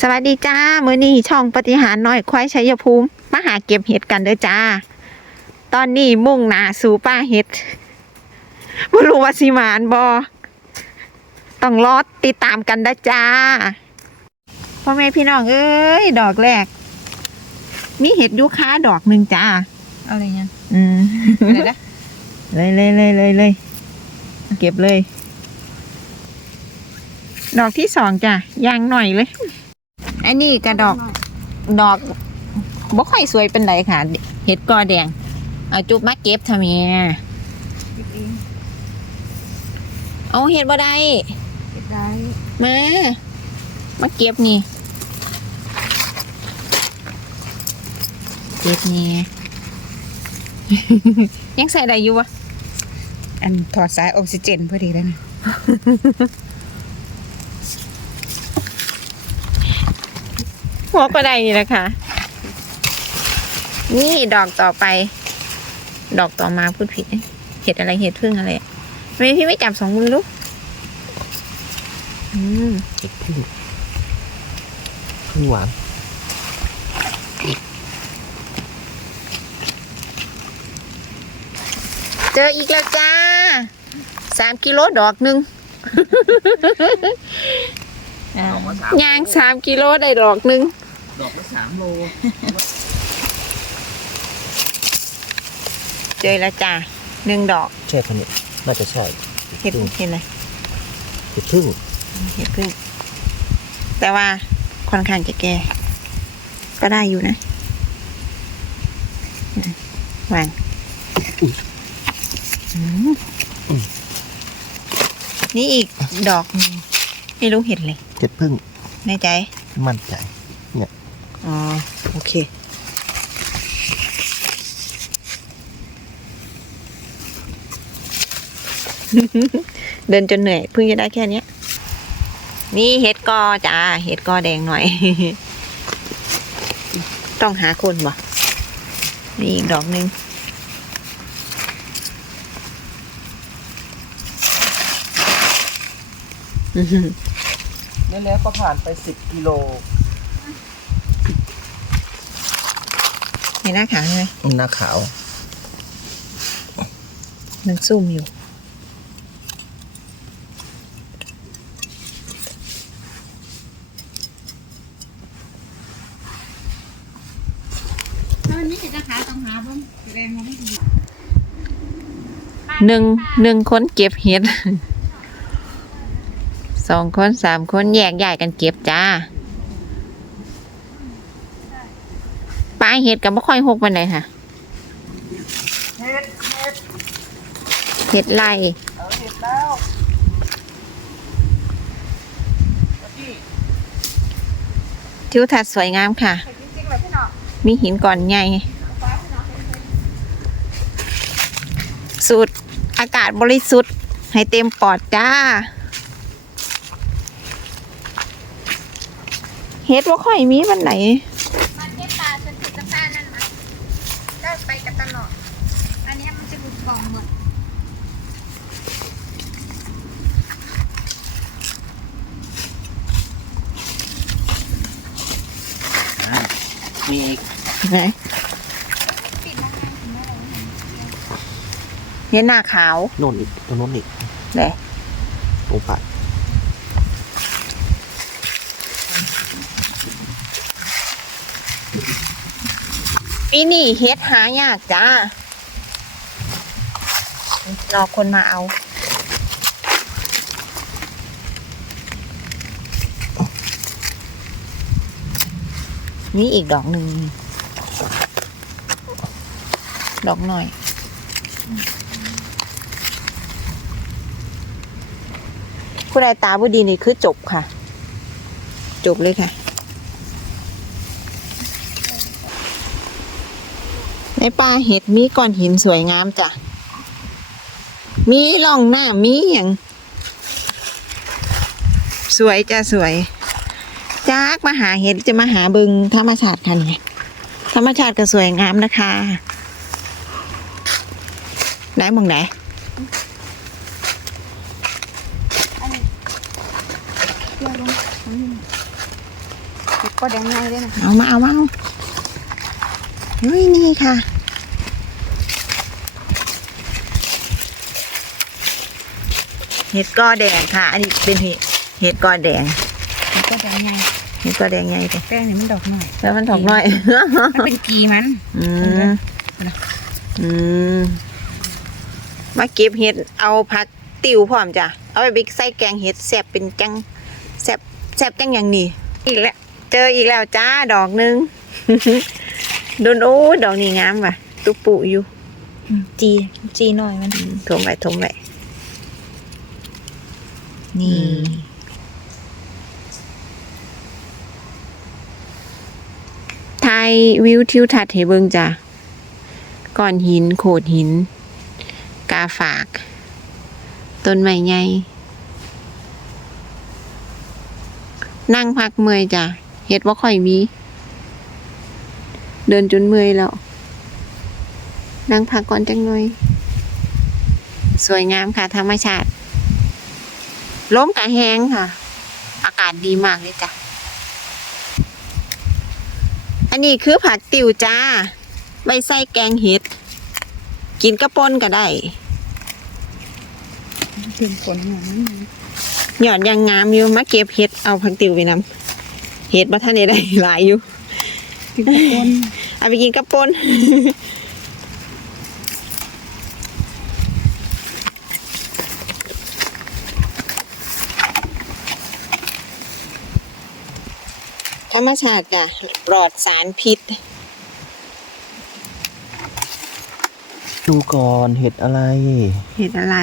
สวัสดีจ้ามื้อนี้ช่องปฏิหารน้อยควายชัยภูมิมาหาเก็บเห็ดกันเด้อจ้า ตอนนี้มุ่งหนาสู่ป้าเห็ดบ่รู้ว่าสิหมานบอต้องรอติดตามกันนะจ้าพ่อแม่พี่น้องเอ้ยดอกแรก มีเห็ดยูคาดอกหนึ่งจ้าเอาอะไรเงี้ยอืมอะไรนะเลยเลยเลยเลยเลยเก็บเลย ดอกที่สองจ้ะยางหน่อยเลย อันนี้กระดอกดอกบ่ค่อยสวยเป็นไรค่ะ เห็ดกอแดง เอาจุบมาเก็บทำไมเอาเห็ดบ่ได้เก็บได้มามาเก็บนี่เก็บนี่ยังใส่ได้อยู่วะอันถอดสายออกซิเจนพอดีแล้วนะ หัวก็ได้นี่แหละค่ะ นี่ดอกต่อไป ดอกต่อมาพูดผิด เห็ดอะไรเห็ดพึ่งอะไรอะทำไมพี่ไม่จับสองมือลูกอืมเห็ดพึ่งพึ่งหวานเจออีกแล้วจ้าสามกิโลดอกหนึ่งอ่ายางสามกิโลได้ดอกหนึ่ง ดอกละสามโล เจอแล้วจ้าหนึ่งดอกใช่คะเนี่ยน่าจะใช่เห็ดพึ่งเห็ดอะไรเห็ดพึ่งเห็ดพึ่งแต่ว่าค่อนข้างจะแก่ก็ได้อยู่นะวางอืมนี่อีกดอกหนึ่งไม่รู้เห็ดเลยเห็ดพึ่งแน่ใจมั่นใจ อ๋อ โอเค เดินจนเหนื่อยเพิ่งจะได้แค่เนี้ยนี่เห็ดกอจ้าเห็ดกอแดงหน่อย ต้องหาคนบ่นี่อีกดอกหนึ่งอื้อหือแล้วก็ผ่านไปสิบกิโล เห็นหน้าขาวใช่ไหมหน้าขาว มันซุ่มอยู่ถ้ามันไม่เห็นราคาต้องหาบ้างแรงมันไม่ดีหนึ่งหนึ่งคนเก็บเห็ด สองคนสามคนแยกย้ายกันเก็บจ้า ปลาเห็ดกับไม่ค่อยหกวันไหนค่ะเห็ดเห็ดเห็ดไล่เอาเห็ดแล้วพี่ทิวทัศน์สวยงามค่ะจริงๆแบบพี่หนอมีหินก่อนใหญ่สูดอากาศบริสุทธิ์ ให้เต็มปอดจ้า เฮ็ดว่าค่อยมีวันไหนมันเทปลาจนถึงตะพานนั่นมาได้ไปกับตลอด อันเนี้ยมันจะหลุดกล่องหมด มีอีกไหนปิดแล้วไงถึงไม่ได้เฮ็ดหน้าขาวโน่นอีกตรงโน้นอีกเด้ตรงปัดปีนี้เฮ็ดหายากจ้ารอคนมาเอา นี่อีกดอกหนึ่ง ดอกหน่อยผู้ใดตาบุดีนี่คือจบค่ะ จบเลยค่ะ ในป่าเห็ดมีก้อนหินสวยงามจ้ะ มีร่องหน้ามีอย่าง สวยจ้ะสวย จากมาหาเห็ดจะมาหาบึงธรรมชาติค่ะนี่ธรรมชาติก็สวยงามนะคะไหนมองไหนเพื่อลงก็แดงไงด้วยนะเอามาเอามาเอาเฮ้ยนี่ค่ะเห็ดก้อแดงค่ะ อันนี้เป็นเห็ดเห็ดก้อแดง มันก็แดงไงเห็ดก้อแดงไงเด้แป้งนี่มันดอกหน่อย แล้วมันถอกน้อยมันเป็นกีมันอืมอืมมาเก็บเห็ดเอาผักติวพร้อมจ้ะเอาไปบิ๊กใส่แกงเห็ดแซ่บเป็นจังแซ่บแซ่บจังอย่างนี้อีกแล้วเจออีกแล้วจ้าดอกหนึงโดนโอ้ดอกนี้งามว่ะ ตุปุอยู่จีจีหน่อยมันถมไปถมไปนี่ ไทย วิวทิวทัศน์ให้เบิ่งจ้ะก้อนหิน โขดหิน กาฝาก ต้นไม้ใหญ่นั่งพักเมื่อยจ้ะเฮ็ดว่าค่อยมี เดินจนเมื่อยแล้ว นั่งพักก่อนจังหน่อย สวยงามค่ะ ธรรมชาติล้มกะแหงค่ะ อากาศดีมากเลยจ้ะ อันนี้คือผักติวจ้าไว้ใส่แกงเห็ด กินกระปนก็ได้ถึงผลของมันหยอดยังงามอยู่มาเก็บเห็ดเอาผักติวไปนำเห็ดบ่ท่านได้ได้หลายอยู่ถึงคนเอาไปกินกระปน ธรรมชาติจ้ะปลอดสารพิษ ดูก่อนเห็ดอะไร เห็ดอะไร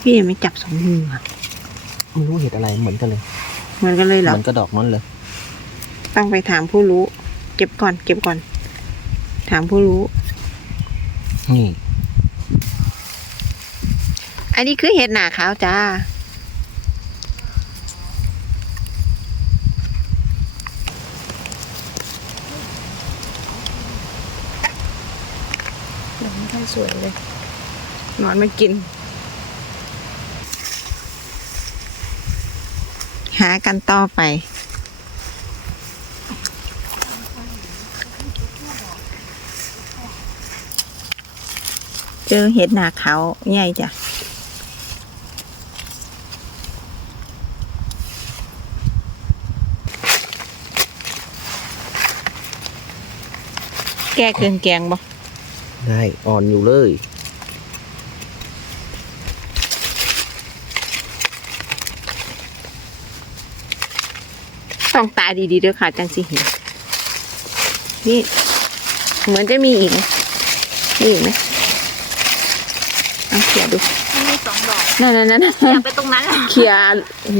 พี่ยังไม่จับสองมืออะไม่รู้เห็ดอะไรเหมือนกันเลยเหมือนกันเลยเหรอมันกระดอกนั้นเลย ต้องไปถามผู้รู้ เก็บก่อน เก็บก่อน ถามผู้รู้ นี่ อันนี้คือเห็ดหนาขาวจ้า ดอกไม่ค่อย สวยเลยนอนมากิน หากันต่อไป เจอเห็ดหนาเขาใหญ่จ้ะแก้เครื่องแกงบ่ ได้อ่อนอยู่เลยต้องตาดีๆด้วยค่ะจังสิเห็นนี่เหมือนจะมีอีกนะมีอีกไหมเอาเขี่ยดูมันมีสองดอกนั่นนั่นนั่นอย่าไปตรงนั้นหรอเขี่ย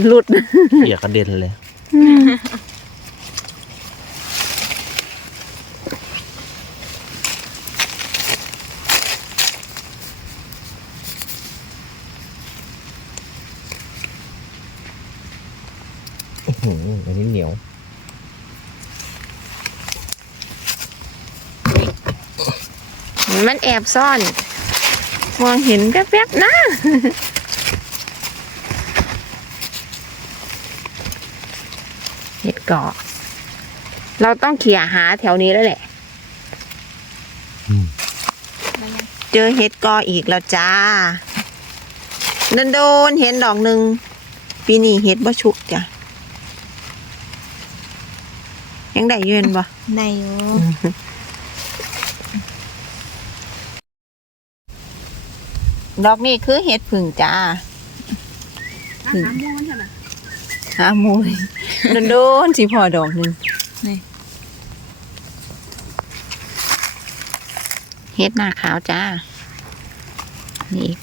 หลุดเปียกกระเด็นเลย อื้อหืออันนี้เหนียว มันแอบซ่อน มองเห็นแป๊บๆนะเห็ดเกาะเราต้องเขี่ยหาแถวนี้แล้วแหละอืมเจอเห็ดกออีกแล้วจ้าโดนโดนๆเห็นดอกหนึ่งปีนี้เห็ดบ่ชุกจ้ะยังได้อยืนบ่ในโย ดอกนี้คือเห็ดผึ่งจ้าน้ำมูนใช่ไหมหาหมูยโดนโดนๆสิพอดอกหนึ่งนี่เห็ดหน้าขาวจ้า นี่อีก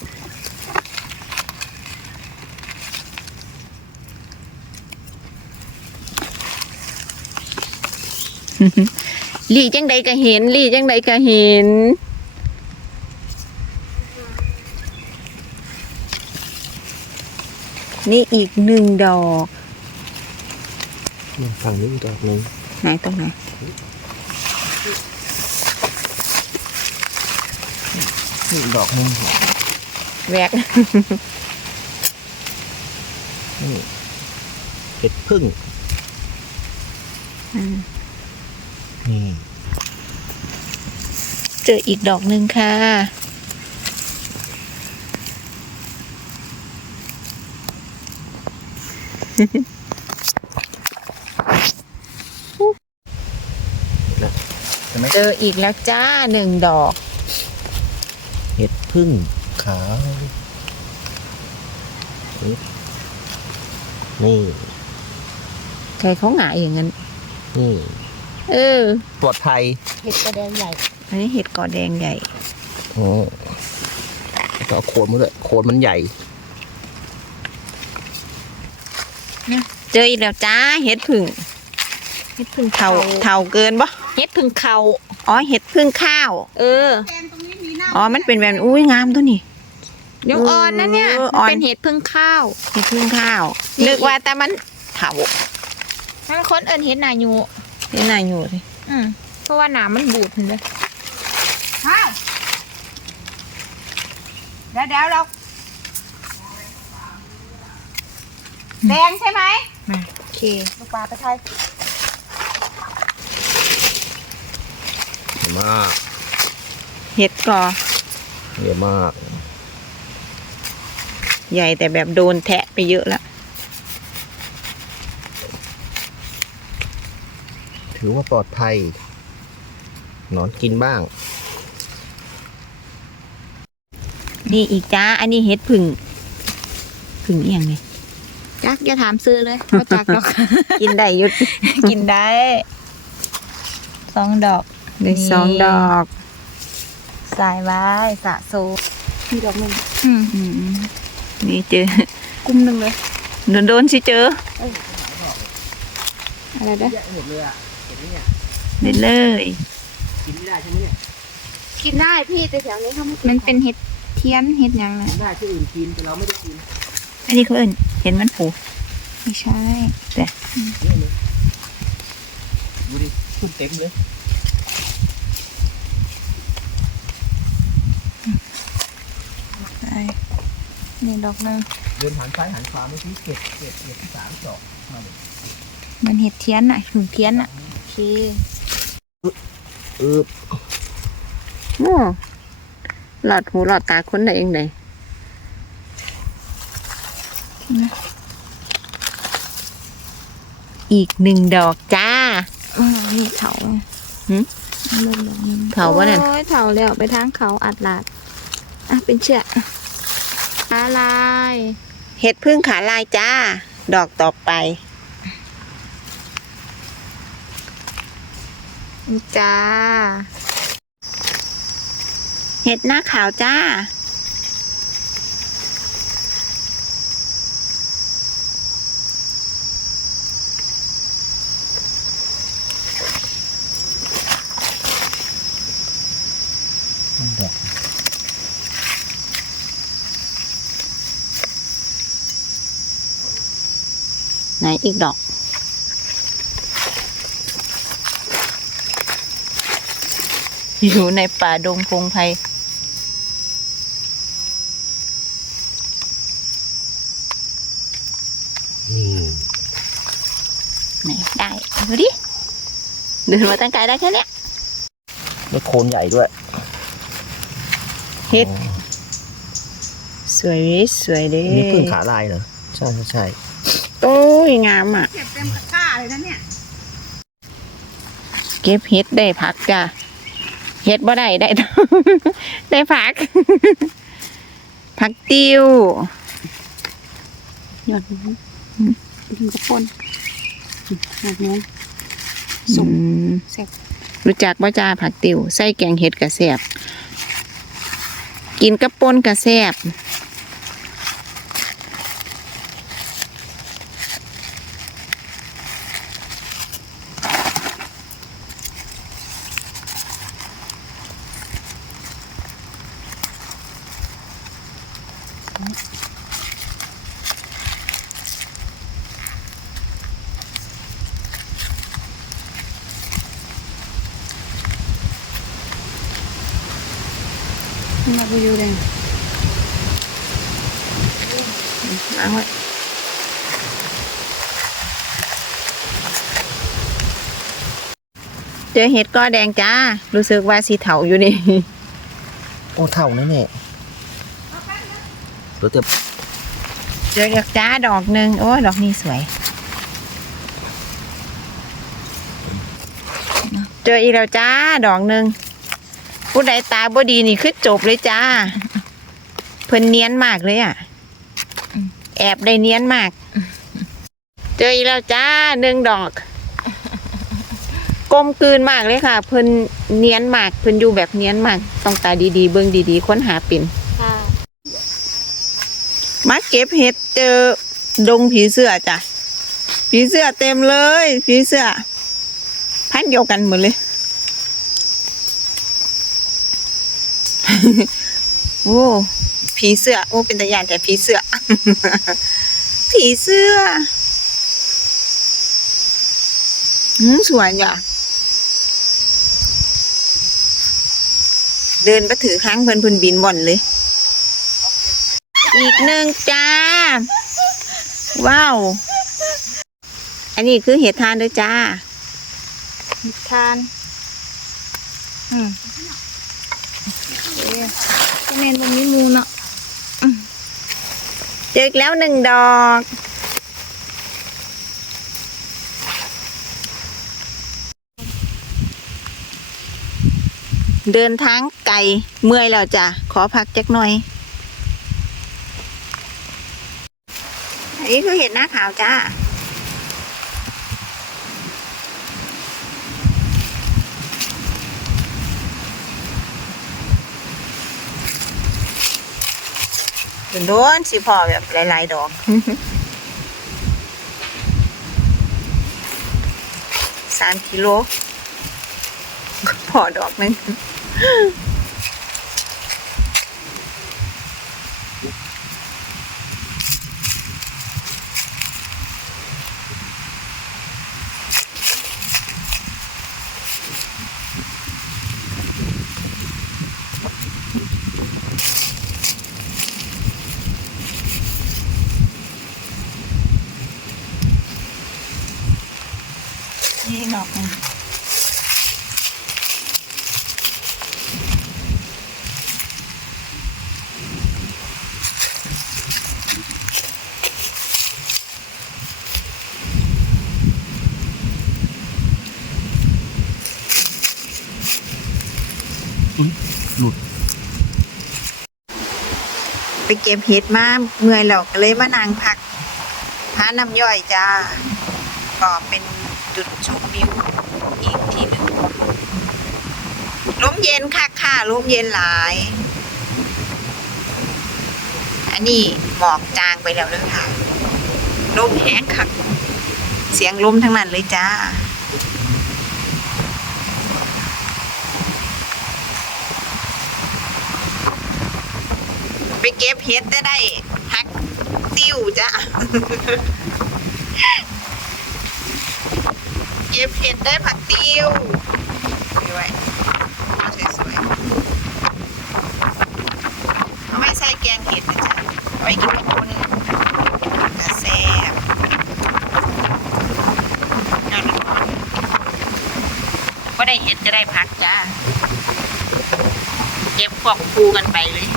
หลีจังใดก็เห็นหลีจังใดก็เห็น นี่อีกหนึ่งดอกฝั่งนี้อีกดอกหนึ่งไหนตรงไหนนี่อีกดอกหนึ่งแวกนี่เห็ดพึ่งอืมนี่เจออีกดอกหนึ่งค่ะ ใช่ไหม เจออีกแล้วจ้าหนึ่งดอก เห็ดพึ่งขาวนี่นี่ใครเขาหงายอย่างนั้น นี่เออปลอดภัยเห็ดกระเด็นใหญ่ อันนี้เห็ดกอแดงใหญ่โอ้แล้วก็เอาโคนมาด้วยโคนมันใหญ่ เจออีกแล้วจ้าเห็ดพึ่งเห็ดพึ่งเทาเทาเกินปะเห็ดพึ่งเขาอ๋อเห็ดพึ่งข้าว เออ อ๋อมันเป็นแบบอุ้ยงามตัวนี้ยังอ่อนนะเนี่ยเอออ่อน เป็นเห็ดพึ่งข้าวเห็ดพึ่งข้าวนี่นึกว่าแต่มันเถานั่นคนเอิญเห็ดหนายูเห็ดน่าอยู่สิอืมเพราะว่าหนามันบูดเห็นเลย ข้าวเดี๋ยวเดี๋ยวเรา แดงใช่ไหมโอเคลูกปลาตะไคร้เยอะมากเห็ดกอเยอะมาก ใหญ่แต่แบบโดนแทะไปเยอะแล้ว ถือว่าปลอดภัยหนอนกินบ้าง นี่อีกจ้า อันนี้เห็ดพึ่งพึ่งเอียงเลย จักอย่าถามซื้อเลยก็จักหรอก กินได้อยุดกินได้สองดอกได้สองดอก สายไว้สะโซมีดอกหนึ่งอืมอืมนี่เจอ กลุ่มหนึ่งเลย โดนโดนๆสิเจออะไรเด้อเห็ดเลยอะเห็ดเนี่ยเด็ดเลย กินไม่ได้ใช่ไหมเนี่ยกินได้พี่แต่แถวนี้เขาไม่มันเป็นเห็ดเทียนเห็ดหยังนะกินได้ที่อื่นกินแต่เราไม่ได้กิน อันนี้เขาเอินเห็นมันผูไม่ใช่นี่เลยดูดิขึ้นเต็มเลยใช่นี่ดอกหนึงเดินหันซ้ายหันขวาไม่ชี้เก็บเก็บเก็บที่สามจอกมาเลยมันเห็ดเทียนน่ะหุ่นเทียนน่ะโอเคอืบโอ้หลอดหูหลอดตาคนได้เองไหน อีกหนึ่งดอกจ้าอืมนี่เถาหืมเริ่มดอกหนึงเถาวะนั่นโอ้ยเถาแล้วไปทางเขาอัดลาดอะเป็นเชือกอะไรเห็ดพึ่งขาลายจ้า ดอกต่อไป นี่จ้า เห็ดหน้าขาวจ้า ไหนอีกดอกอยู่ในป่าดงพงไพรอืมไหนได้ดูดิเดินมาตั้งไกลได้แค่เนี้ยแล้วโคนใหญ่ด้วยเห็ด สวยสวยเด้นี่พึ่งขาลายเหรอ ใช่ใช่ใช่ โอ้ยงามอะ เก็บเต็มตะกร้าเลยนะเนี่ยเก็บเห็ดได้ผักจ้ะเห็ดบ่ได้ได้ ได้ผัก ผักติวหยอดน้ำถึงกระปนหยอดน้ำอืมแซ่บรู้จักบ่จ้าผักติวใส่แกงเห็ดกระแซบกินกับปนกระแซบ มาไปดูเลยล้างไว้เจอเห็ดก็แดงจ้า รู้สึกว่าสีเถาอยู่นี่ โอ้เท่านั่นแหละตัวเต็มเจอกับจ้าดอกหนึ่งโอ้ยดอกนี้สวย เจออีกแล้วจ้าดอกหนึ่ง ผู้ใดตาบ่ดีนี่คือจบเลยจ้า เพิ่นเนียนมากเลยอะ แอบได้เนียนมาก เจออีกแล้วจ้าหนึ่งดอกกลมกลืนมากเลยค่ะ เพิ่นเนียนมาก เพิ่นอยู่แบบเนียนมาก ต้องตาดีๆ เบิ่งดีๆ ค้นหาเป็นค่ะมาเก็บเห็ดเจอดงผีเสื้อจ้ะผีเสื้อเต็มเลย ผีเสื้อ พันเดียวกันหมดเลย โอ้ผีเสื้อ โอ้เป็นตะยานแต่ผีเสื้อ ผีเสื้ออืมสวยจ้ะเดินไปถือค้างเพิ่นเพิ่นบินบ่อนเลย อีกหนึ่งจ้า ว้าว อันนี้คือเห็ดทานด้วยจ้า เห็ดทาน อืม ก็เมนบนนี้มูเนาะเจออีกแล้วหนึ่งดอกเดินทางไกลเมื่อยแล้วจ้ะ ขอพักจักหน่อยอันนี้คือเห็ดหน้าขาวจ้า โดนสิพอแบบหลายๆดอกสามกิโลพอดอกนึง ไปเก็บเห็ดมาเมื่อยแล้วก็เลยมานั่งพักหาน้ำย่อยจ้า ก็เป็นจุดชมวิวอีกที่หนึ่งลมเย็นค่ะค่ะลมเย็นหลาย อันนี้หมอกจางไปแล้วเลยค่ะลมแห้งค่ะ เสียงลมทั้งนั้นเลยจ้า ไปเก็บเห็ดได้ได้ฮักติ้วจ้าเก็บเห็ดได้ผักติ้วด้วยเอาสวยๆเอาไม่ใส่แกงเห็ดนะจ๊ะไว้กินกับคนกระแซบเอาละก็ได้เห็ดจะได้พักจ้า เก็บควบคู่กันไปเลย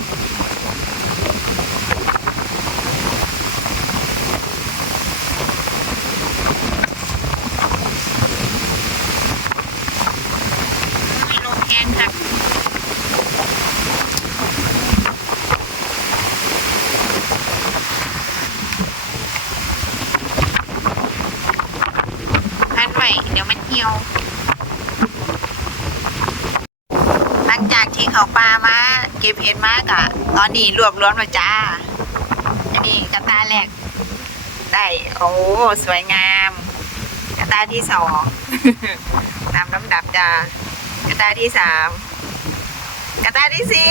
ไม่ลงแห้งครับพันไว้เดี๋ยวมันเหี่ยว หลังจากที่เขาปลามา เก็บเห็ดมากอะตอ นี้รวบรวมแล้วจ้า อันนี้กระตาแรก ได้ โอ้สวยงาม กระตาที่สองตามลำดับจ้ากระตาที่สามกระตาที่สี่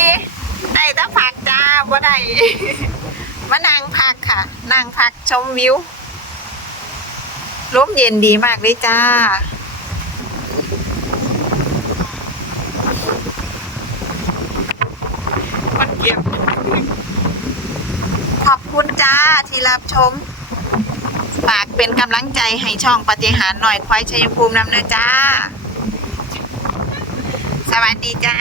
ได้ตั้งผักจ้าบ่ได้มานั่งพักค่ะนั่งพักชมวิวลมเย็นดีมากเลยจ้ามันเก็บ ขอบคุณจ้าที่รับชมฝากเป็นกำลังใจให้ช่องปฏิหารหน่อยควายชัยภูมินำเนอจ้า สวัสดีจ้า